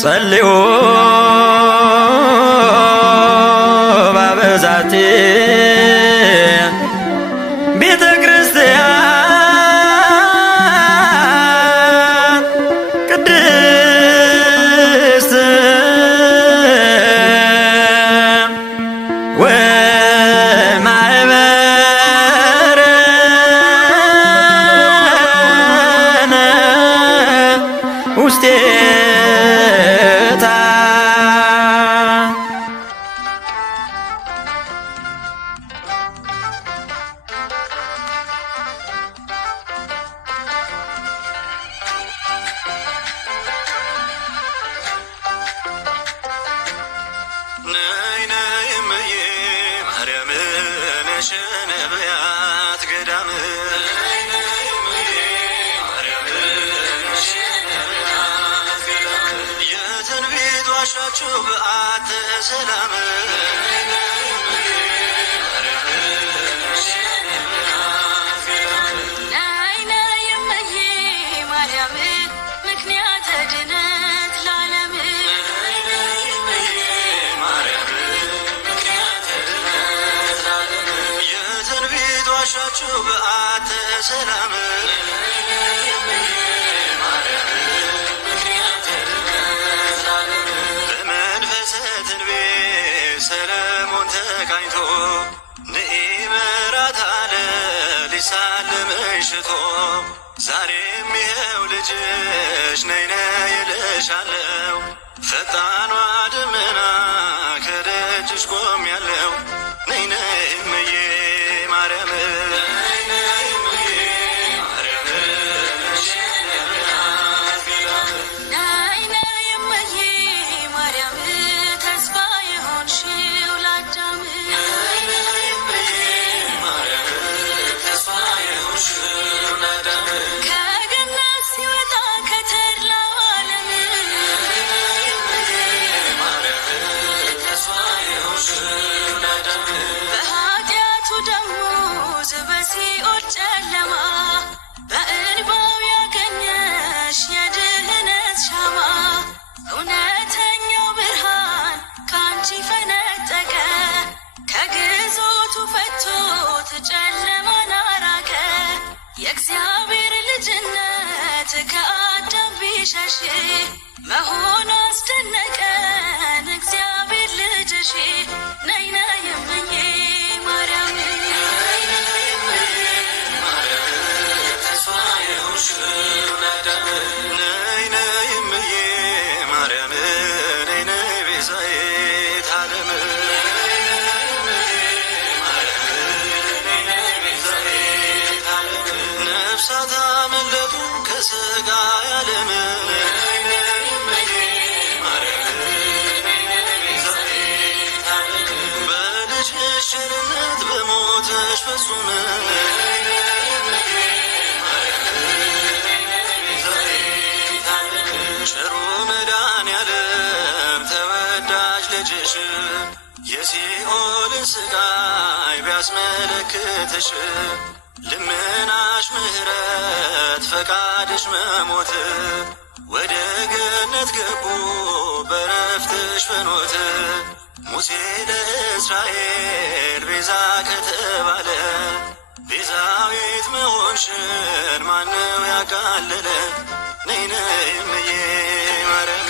ጸልዮ ባበዛቲ ቤተ ክርስቲያን ቅድስት ወማኅበረነ ውስቴታ ነይ ነይ እምዬ ማርያም ነሽ ነቢያት ገዳም የትንቢት ዋሻችሁ በዓተ ሰላም ዋሻችሁ በዓተ ሰላም በመንፈሰ ትንቢት ሰለሞን ተቃኝቶ ንኢ ምሕረት አለ ሊሳለምሽ ሽቶ ዛሬም ይኸው ልጅሽ ነይ ነይ እልሻለሁ ፈጣኗ ደመና ከደጅሽ ቆሜያለሁ ነይ ነይ እምዬ ማርያም ጨለማ በእንባው ያገኘሽ የድህነት ሻማ እውነተኛው ብርሃን ካንቺ ፈነጠቀ ከግዞቱ ፈቶት ጨለማን አራቀ የእግዚአብሔር ልጅነት ከአዳም ቢሸሽ መሆኑ አስደነቀን እግዚአብሔር ልጅሽ ነይ ነይ እምዬ ማርያም ነይ ነይ እምዬ ማርያም ነይ ነይ ቤዛዊተ ዓለም ነፍሳት አመለጡ ከሥጋ ዓለም በልጅሽ ቸርነት በሞትሽ ፍጹም ቸሩ መድኃኔዓለም ተወዳጅ ልጅሽ የሲኦልን ስቃይ ቢያስመለክትሽ ልመናሽ ምሕረት ፈቃድሽ መሞት ወደ ገነት ገቡ በረፍትሽ ፍኖት ሙሴ ለእስራኤል ቤዛ ከተባለ ቤዛዊት መሆንሽን ማነው ያቃለለ ነይ ነይ እምዬ ማርያም